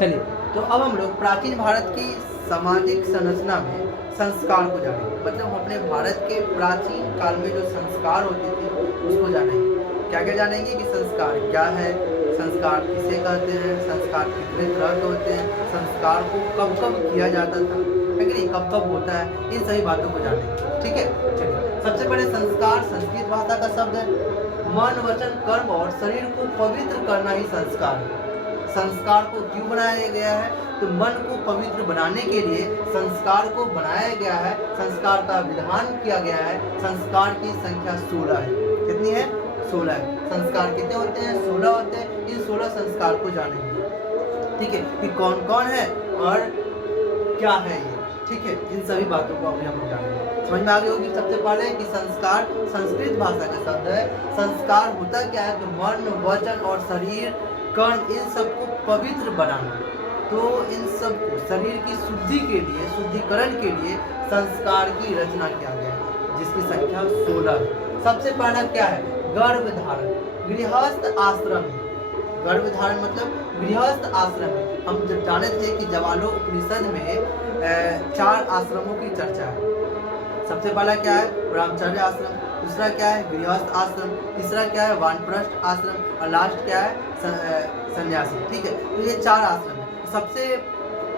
चलिए, तो अब हम लोग प्राचीन भारत की सामाजिक संरचना में संस्कार को जानेंगे। मतलब हम अपने भारत के प्राचीन काल में जो संस्कार होते थे उसको जानेंगे। क्या क्या जानेंगे कि संस्कार क्या है, संस्कार किसे कहते हैं, संस्कार कितने तरह के होते हैं, संस्कार को कब कब किया जाता था, है कि नहीं, कब कब होता है, इन सभी बातों को जानेंगे। ठीक है, चलिए, सबसे पहले संस्कार संस्कृत भाषा का शब्द है। मन वचन कर्म और शरीर को पवित्र करना ही संस्कार है। संस्कार को क्यों बनाया गया है, तो मन को पवित्र बनाने के लिए संस्कार को बनाया गया है, संस्कार का विधान किया गया है। संस्कार की संख्या 16 है। कितनी है? 16 है। संस्कार कितने होते हैं? 16 होते हैं। इन 16 संस्कार को जानेंगे, ठीक है, कि कौन कौन है और क्या है ये। ठीक है, इन सभी बातों को अभी हम लोग जानेंगे। समझ में आ गई होगी सबसे पहले कि संस्कार संस्कृत भाषा का शब्द है। संस्कार होता क्या है, तो मन वचन और शरीर कर्म इन सबको पवित्र बनाना। तो इन सबको शरीर की शुद्धि के लिए, शुद्धिकरण के लिए संस्कार की रचना किया गया है, जिसकी संख्या 16 है। सबसे पहला क्या है? गर्भ धारण। गृहस्थ आश्रम में, गर्भ धारण मतलब गृहस्थ आश्रम में। हम जब जाने थे कि जवालो उपनिषद में 4 आश्रमों की चर्चा है। सबसे पहला क्या है? ब्रह्मचर्य आश्रम। दूसरा क्या है? गृहस्थ आश्रम। तीसरा क्या है? वानप्रस्थ आश्रम। और लास्ट क्या है? सन्यासी। ठीक है, तो ये 4 आश्रम है। सबसे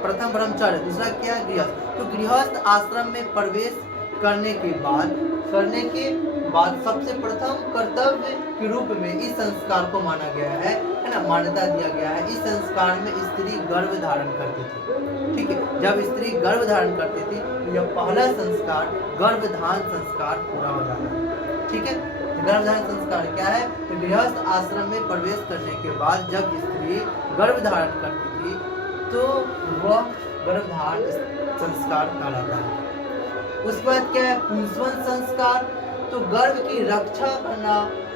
प्रथम ब्रह्मचर्य, दूसरा क्या है? गृहस्थ। तो गृहस्थ आश्रम में प्रवेश करने के बाद सबसे प्रथम कर्तव्य के रूप में इस संस्कार को माना गया है ना, मान्यता दिया गया है। इस संस्कार में स्त्री गर्भ धारण करती थी। ठीक है, जब स्त्री गर्भ धारण करती थी तो यह पहला संस्कार गर्भधान संस्कार पूरा हो जाता है। ठीक है, गर्भधारण संस्कार क्या है? तो गृहस्थ आश्रम में प्रवेश करने के बाद जब स्त्री गर्भ धारण करती थी तो वह गर्भधारण संस्कार कहलाता है। उसके बाद क्या है? पुंसवन संस्कार। तो गर्भ की रक्षा करना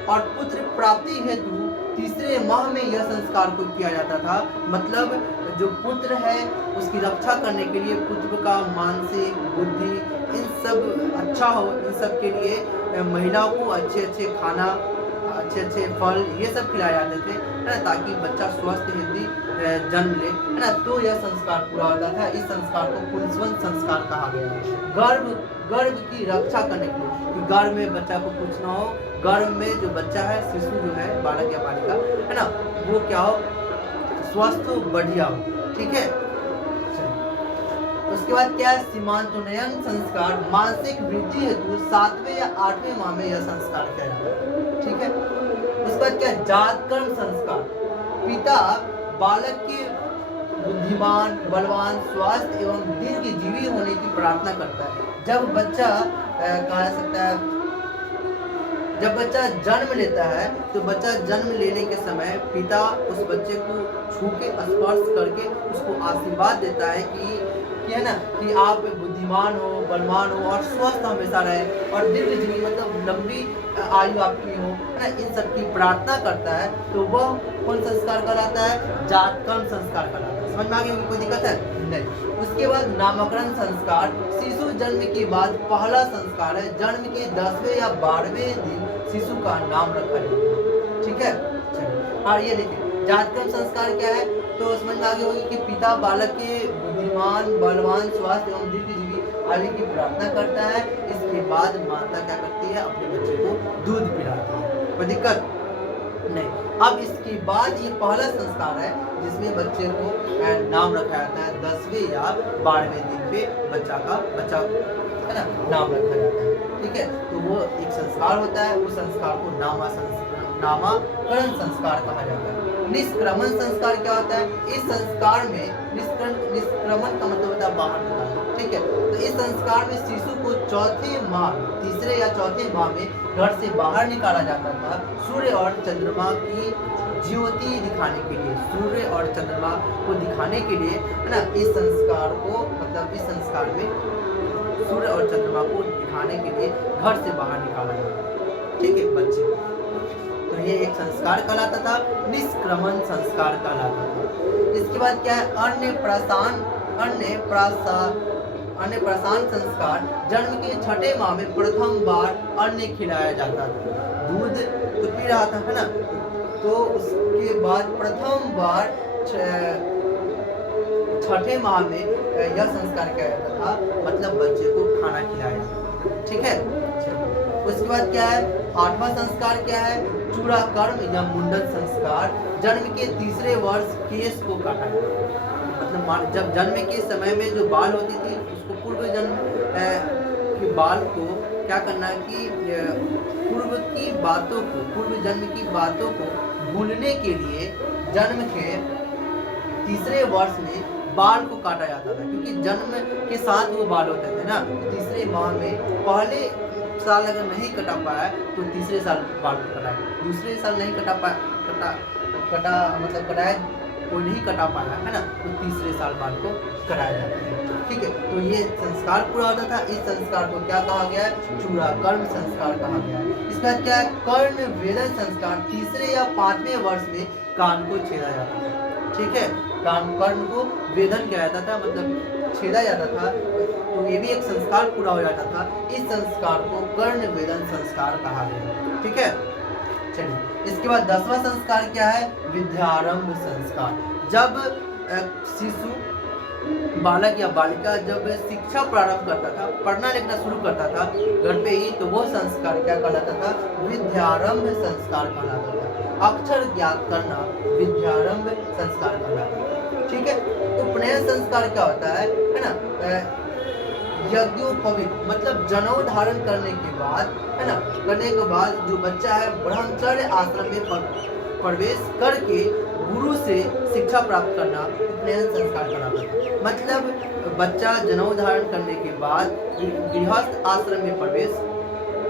और पुत्र प्राप्ति हेतु तीसरे माह में यह संस्कार को किया जाता था। मतलब जो पुत्र है उसकी रक्षा करने के लिए, पुत्र का मानसिक बुद्धि इन सब अच्छा हो, इन सब के लिए महिलाओं को अच्छे अच्छे खाना, अच्छे अच्छे फल ये सब खिलाए जाते थे, है ना, ताकि बच्चा स्वस्थ हेल्दी जन्म ले, है ना। तो यह संस्कार पूरा होता था। इस संस्कार को पुंसवन संस्कार कहा गया है। गर्भ की रक्षा करने के लिए, कि गर्भ में बच्चा को कुछ ना हो, गर्भ में जो बच्चा है, शिशु जो है, बालक या बालिका, है ना, वो क्या हो? स्वस्थ हो, बढ़िया हो। ठीक है, उसके बाद क्या है? सीमांतोन्नयन संस्कार। मानसिक वृद्धि हेतु 7वें या 8वें माह में यह संस्कार किया जाता है। ठीक है, उसके बाद क्या है? जातकर्म संस्कार। पिता बालक के बुद्धिमान, बलवान, स्वास्थ्य एवं दीर्घजीवी होने की प्रार्थना करता है। जब बच्चा कहा जा सकता है, जब बच्चा जन्म लेता है तो बच्चा जन्म लेने के समय पिता उस बच्चे को छू के, स्पर्श करके उसको आशीर्वाद देता है कि है ना, कि आप बुद्धिमान हो, बलवान हो और स्वस्थ हमेशा रहे और दीर्घजीवी मतलब लंबी आयु आपकी हो, है ना, इन सब की प्रार्थना करता है। तो वह कौन संस्कार कहलाता है? जातकर्म संस्कार कहलाता है। समझ में आ गया? कोई दिक्कत है? नहीं। उसके बाद नामकरण संस्कार। शिशु जन्म के बाद पहला संस्कार है। जन्म के 10वें या 12वें दिन शिशु का नाम रखा जाता है। ठीक है, चलिए। और ये देखिए जातकर्म संस्कार क्या है, तो समझ में आ गया होगी कि पिता बालक के बुद्धिमान, बलवान, स्वास्थ्य एवं दीर्घजीवी आयु की प्रार्थना करता है। इसके बाद माता क्या करती है? अपने बच्चे को दूध पिलाती है। कोई दिक्कत नहीं। अब इसके बाद ये पहला संस्कार है जिसमें बच्चे को नाम रखा जाता है। 10वें या 12वें दिन पे बच्चा है ना, नाम रखा जाता है। ठीक है, तो वो एक संस्कार होता है। उस संस्कार को नामकरण संस्कार कहा जाता है। निष्क्रमण संस्कार क्या होता है? इस संस्कार में निष्क्रमण का मतलब होता है बाहर निकालना। ठीक है, तो इस संस्कार में शिशु को तीसरे या चौथे माह में घर से बाहर निकाला जाता था। सूर्य और चंद्रमा की ज्योति दिखाने के लिए, सूर्य और चंद्रमा को दिखाने के लिए, है ना, इस संस्कार को, मतलब इस संस्कार में सूर्य और चंद्रमा को दिखाने के लिए घर से बाहर निकाला जाता। ठीक है बच्चे, तो ये एक संस्कार कहलाता था, निष्क्रमण संस्कार कहलाता था। इसके बाद क्या है? अन्नप्राशन संस्कार। जन्म के 6ठे माह में प्रथम बार अन्न खिलाया जाता था। दूध तो पी रहा था, है ना, तो उसके बाद प्रथम बार छठे माह में यह संस्कार किया जाता था, मतलब बच्चे को खाना खिलाया। ठीक है, उसके बाद क्या है, 8वां संस्कार क्या है, चूड़ाकर्म या मुंडन संस्कार। जन्म के तीसरे वर्ष केस को काटा जाता, मतलब जब जन्म के समय में जो बाल होती थी उसको पूर्व जन्म के बाल को क्या करना है कि पूर्व की बातों को, पूर्व जन्म की बातों को भूलने के लिए जन्म के तीसरे वर्ष में बाल को काटा जाता था, क्योंकि जन्म के साथ वो बाल होते थे ना। तीसरे माह में पहले साल अगर नहीं कटा पाया तो तीसरे साल बाल को कटाया, दूसरे साल नहीं कटा मतलब कटाया, कोई नहीं कटा पाया है ना, तो तीसरे साल बाल को कराया जाता है। ठीक है, तो ये संस्कार पूरा होता था। इस संस्कार को क्या कहा गया है, चूड़ाकर्म संस्कार कहा गया है। इसके बाद क्या है, कर्ण वेदन संस्कार। तीसरे या 5वें वर्ष में कान को छेदा जाता था। ठीक है, कर्ण को वेदन किया जाता था, मतलब छेदा जाता था, तो ये भी एक संस्कार पूरा हो जाता था। इस संस्कार को कर्ण वेदन संस्कार कहा गया। ठीक है, चलिए इसके बाद 10वां संस्कार क्या है, विद्यारंभ संस्कार। जब शिशु, बालक या बालिका जब शिक्षा प्रारंभ करता था, पढ़ना लिखना शुरू करता था घर पे ही, तो वो संस्कार क्या कहलाता था, विद्यारंभ संस्कार कहलाता था। अक्षर ज्ञात करना विद्यारंभ संस्कार कहलाता था। ठीक है, उपनयन संस्कार क्या होता है ना, यज्ञोपवीत, मतलब जनेऊ धारण करने के बाद, है ना, करने के बाद जो बच्चा है ब्रह्मचर्य आश्रम में प्रवेश करके गुरु से शिक्षा प्राप्त करना उपनयन संस्कार कहलाता है। मतलब बच्चा जनेऊ धारण करने के बाद गृहस्थ आश्रम में प्रवेश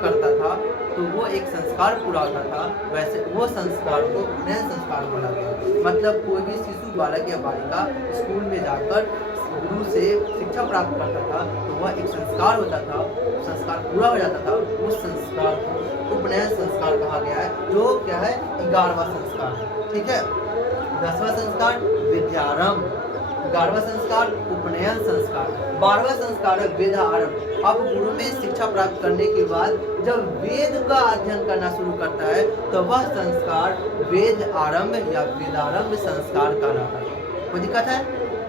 करता था, तो वो एक संस्कार पूरा होता था। वैसे वो संस्कार को उपनयन संस्कार बोला गया। मतलब कोई भी शिशु, बालक या बालिका स्कूल में जाकर गुरु से शिक्षा प्राप्त करता था, तो वह एक संस्कार होता था, संस्कार पूरा हो जाता था, उस संस्कार को उपनयन संस्कार कहा गया है, जो क्या है, 11वां संस्कार है। ठीक है, 10वां संस्कार विद्यारंभ, 11वां संस्कार उपनयन संस्कार, 12वां संस्कार है वेदारंभ। अब गुरु में शिक्षा प्राप्त करने के बाद जब वेद का अध्ययन करना शुरू करता है, तो वह संस्कार वेद आरंभ या वेदारंभ संस्कार कहलाता है। कोई दिक्कत है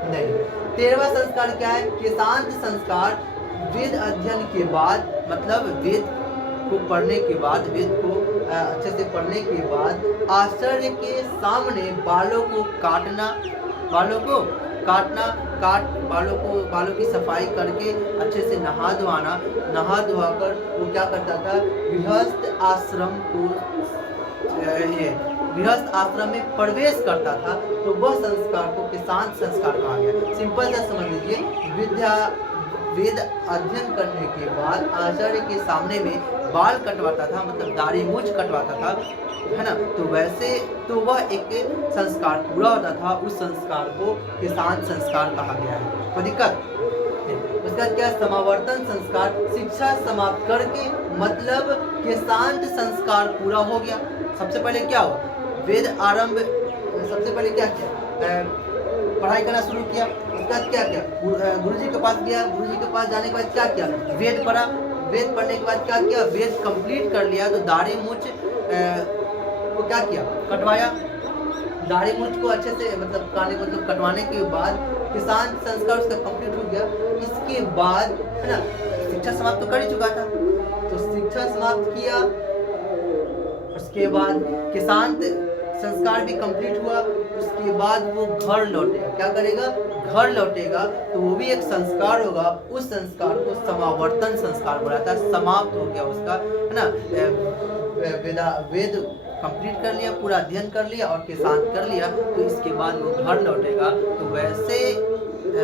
नहीं। 13वां संस्कार क्या है, केशांत संस्कार। वेद अध्ययन के बाद, मतलब वेद को पढ़ने के बाद, वेद को अच्छे से पढ़ने के बाद आचार्य के सामने बालों को काटना, बालों की सफाई करके अच्छे से नहा धोकर वो क्या करता था, गृहस्थ आश्रम में प्रवेश करता था, तो वह संस्कार को केशांत संस्कार कहा गया। सिंपल सा समझ लीजिए, वेद अध्ययन करने के बाद आचार्य के सामने में बाल कटवाता था, मतलब दाढ़ी मूंछ कटवाता था, है ना, तो वैसे तो वह एक संस्कार पूरा होता था। उस संस्कार को केशांत संस्कार कहा गया है। कोई दिक्कत? उसके बाद क्या, समावर्तन संस्कार। शिक्षा समाप्त करके मतलब केशांत संस्कार पूरा हो गया। सबसे पहले क्या हुआ, वेद आरंभ, सबसे पहले क्या किया, पढ़ाई करना शुरू किया। उसके बाद क्या किया, गुरुजी के पास गया। गुरुजी के पास जाने के बाद क्या किया, वेद पढ़ा। वेद पढ़ने के बाद क्या किया, वेद कंप्लीट कर लिया, तो दाढ़ी मूंछ को क्या किया, कटवाया। दाढ़ी मूंछ को अच्छे से मतलब कटवाने के बाद केशांत संस्कार उसका कंप्लीट हो गया। इसके बाद, है ना, शिक्षा समाप्त तो कर ही चुका था, तो शिक्षा समाप्त किया। उसके बाद केशांत संस्कार भी कंप्लीट हुआ। उसके बाद वो घर लौटेगा। क्या करेगा, घर लौटेगा, तो वो भी एक संस्कार होगा। उस संस्कार को समावर्तन संस्कार बोला था। समाप्त हो गया उसका, है ना, वेद कंप्लीट कर लिया, पूरा अध्ययन कर लिया और केशांत कर लिया, तो इसके बाद वो घर लौटेगा, तो वैसे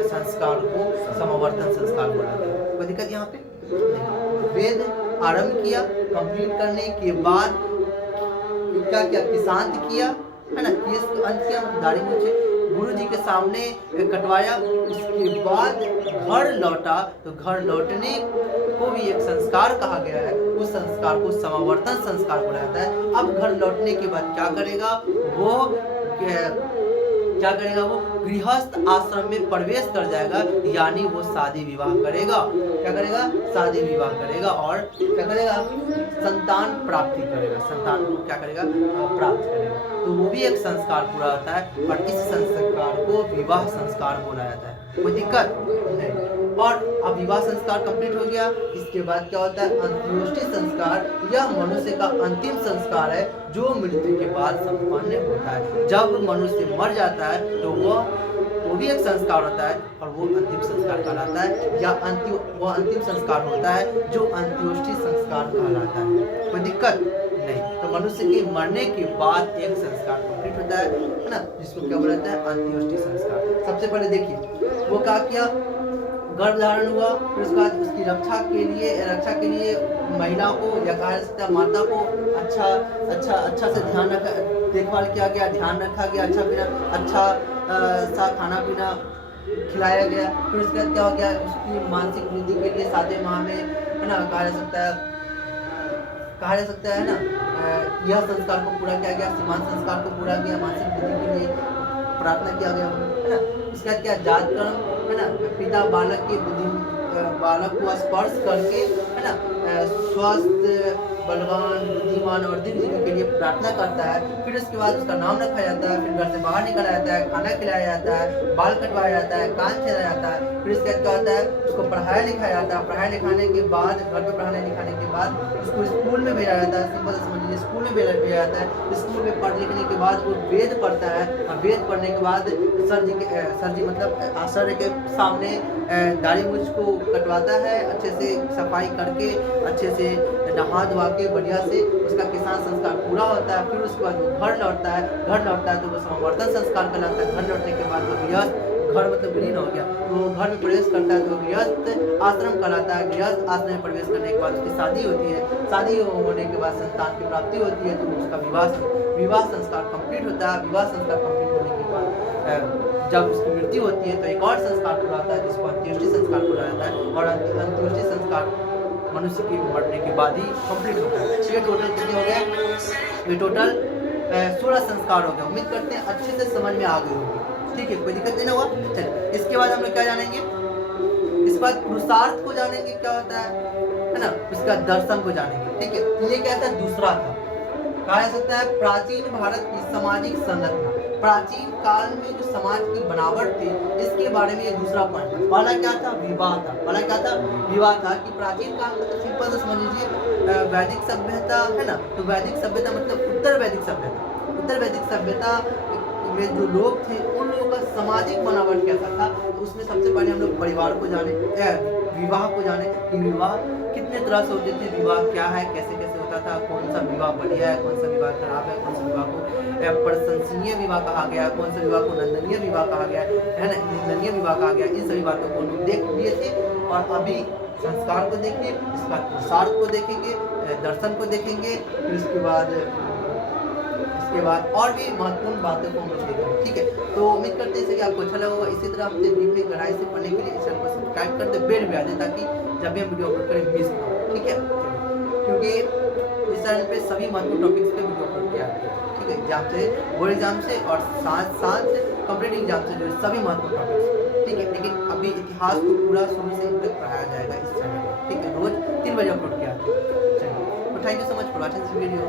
संस्कार को समावर्तन संस्कार बोला गया। कोई दिक्कत यहाँ पे? वेद आरंभ किया, कंप्लीट करने के बाद क्या किया, केशांत किया, है ना, केस अंत किया, दाढ़ी मूंछे गुरु जी के सामने कटवाया। उसके बाद घर लौटा, तो घर लौटने को भी एक संस्कार कहा गया है। उस संस्कार को समावर्तन संस्कार बोला जाता है। अब घर लौटने के बाद क्या करेगा, वो गृहस्थ आश्रम में प्रवेश कर जाएगा, यानी वो शादी विवाह करेगा। क्या करेगा? शादी विवाह करेगा और क्या करेगा? संतान प्राप्ति करेगा, संतान को क्या करेगा? प्राप्त करेगा। तो वो भी एक संस्कार पूरा होता है और इस संस्कार को विवाह संस्कार बोला जाता है। कोई दिक्कत नहीं। और अब विवाह संस्कार कंप्लीट हो गया। इसके बाद क्या होता है? अंत्योष्टि संस्कार। यह मनुष्य का अंतिम संस्कार है जो मृत्यु के बाद संपन्न होता है। जब मनुष्य मर जाता है तो वो भी एक संस्कार होता है और वो अंतिम संस्कार कहलाता है, या वो अंतिम संस्कार होता है जो अंत्योष्टि संस्कार कहलाता है। कोई दिक्कत नहीं। तो मनुष्य के मरने के बाद एक संस्कार कंप्लीट होता है ना, जिसको क्या बोला जाता है? अंत्योष्टि संस्कार। सबसे पहले देखिए वो क्या किया, गर्भ धारण हुआ, फिर उसके बाद उसकी रक्षा के लिए महिला को या कहा जा सकता है माता को अच्छा से देखभाल किया गया, ध्यान रखा गया, अच्छा सा खाना पीना खिलाया गया। फिर उसके बाद क्या हो गया, उसकी मानसिक वृद्धि के लिए 7वें माह में है ना कहा जा सकता है ना यह संस्कार को पूरा किया गया, सीमांत संस्कार को पूरा किया, मानसिक वृद्धि के लिए प्रार्थना किया गया है ना। उसके बाद क्या, जात कर्म है ना, पिता बालक को स्पर्श करके है ना स्वस्थ बलवान बुद्धिमान और दीर्घजीवी के लिए प्रार्थना करता है। फिर उसके बाद उसका नाम रखा जाता है, फिर घर से बाहर निकाला जाता है, खाना खिलाया जाता है, बाल कटवाया जाता है, कान छेड़ा जाता है। फिर इसके बाद क्या होता है, उसको पढ़ाया लिखाया जाता है। पढ़ाई लिखाने के बाद घर पे पढ़ाने लिखाने के बाद उसको स्कूल में भेजा जाता है। सिंपल से समझ लीजिए, स्कूल में भेजा जाता है। स्कूल में पढ़ लिखने के बाद वो वेद पढ़ता है और वेद पढ़ने के बाद सर जी मतलब आचार्य के सामने दाढ़ी मूंछ को कटवाता है, अच्छे से सफाई करके अच्छे से नहा धोवा के बढ़िया से उसका किसान संस्कार पूरा होता है। फिर उसके बाद वो घर लौटता है तो वो समावर्तन संस्कार कहलाता है। घर लौटने के बाद वो गृहस्थ, घर मतलब विलीन हो गया, तो वो घर में प्रवेश करता है तो गृहस्थ आश्रम कहलाता है। गृहस्थ आश्रम में प्रवेश करने के बाद उसकी शादी होती है। शादी होने के बाद संतान की प्राप्ति होती है, तो उसका विवाह संस्कार कंप्लीट होता है। विवाह संस्कार कंप्लीट होने के बाद जब उसकी मृत्यु होती है तो एक और संस्कार पूरा होता है जिसको अंत्योष्टि संस्कार बोला जाता है। और अंत्योष्टि संस्कार मनुष्य के मरने के बाद ही कंप्लीट होता है। तो ये टोटल कितने हो गए? ये टोटल 16 संस्कार हो गए। उम्मीद करते हैं अच्छे से समझ में आ गई होगी। ठीक है, कोई दिक्कत नहीं ना हुआ? चलिए, इसके बाद हम लोग क्या जानेंगे? इस बाद पुरुषार्थ को जानेंगे, क्या होता है ना, उसका दर्शन को जानेंगे। ठीक है, ये क्या था? दूसरा था, कहा जा सकता है प्राचीन भारत की सामाजिक संरचना। प्राचीन काल में जो समाज की बनावट थी, इसके बारे में ये दूसरा पॉइंट था। पहला क्या था? विवाह था। पहला क्या था? विवाह था। कि प्राचीन काल मतलब सिंपल से समझ लीजिए वैदिक सभ्यता है ना, तो वैदिक सभ्यता मतलब उत्तर वैदिक सभ्यता में जो लोग थे उन लोगों का सामाजिक बनावट कैसा था। तो उसमें सबसे पहले हम लोग परिवार को जाने, विवाह को जाने कि विवाह कितने तरह से होते थे, विवाह क्या है, कैसे होता था, कौन सा विवाह बढ़िया है, कौन सा विवाह खराब है, कौन सा विवाह को प्रशंसनीय विवाह कहा गया, कौन सा विवाह को नंदनीय विवाह कहा गया है ना, निंदनीय विवाह कहा गया। इन सभी बातों को हम देख लिए थे और अभी संस्कार को देखिए, इसका पुरुषार्थ को देखेंगे, दर्शन को देखेंगे, फिर इसके बाद और भी महत्वपूर्ण बातों को हम लोग देखेंगे। ठीक है, तो उम्मीद करते हैं कि आपको अच्छा लगा होगा। इसी तरह अपने दिन में गहराई से पढ़ने के लिए इस चैनल को सब्सक्राइब कर दे, बेल भी आ जाए ताकि जब भी हम वीडियो अपलोड करें मिस ना हो। ठीक है, क्योंकि इस चैनल पे सभी महत्वपूर्ण टॉपिक्स पे वीडियो अपलोड किया है। ठीक है, एग्जाम से, बोर्ड एग्जाम से और साथ कंप्लीट एग्जाम से जुड़े सभी महत्वपूर्ण टॉपिक्स। ठीक है, लेकिन अभी इतिहास को पूरा शुरू से तक पढ़ाया जाएगा इस चैनल में। ठीक है, रोज 3 बजे अपलोड किया है। चलिए, thank you so much for watching this video.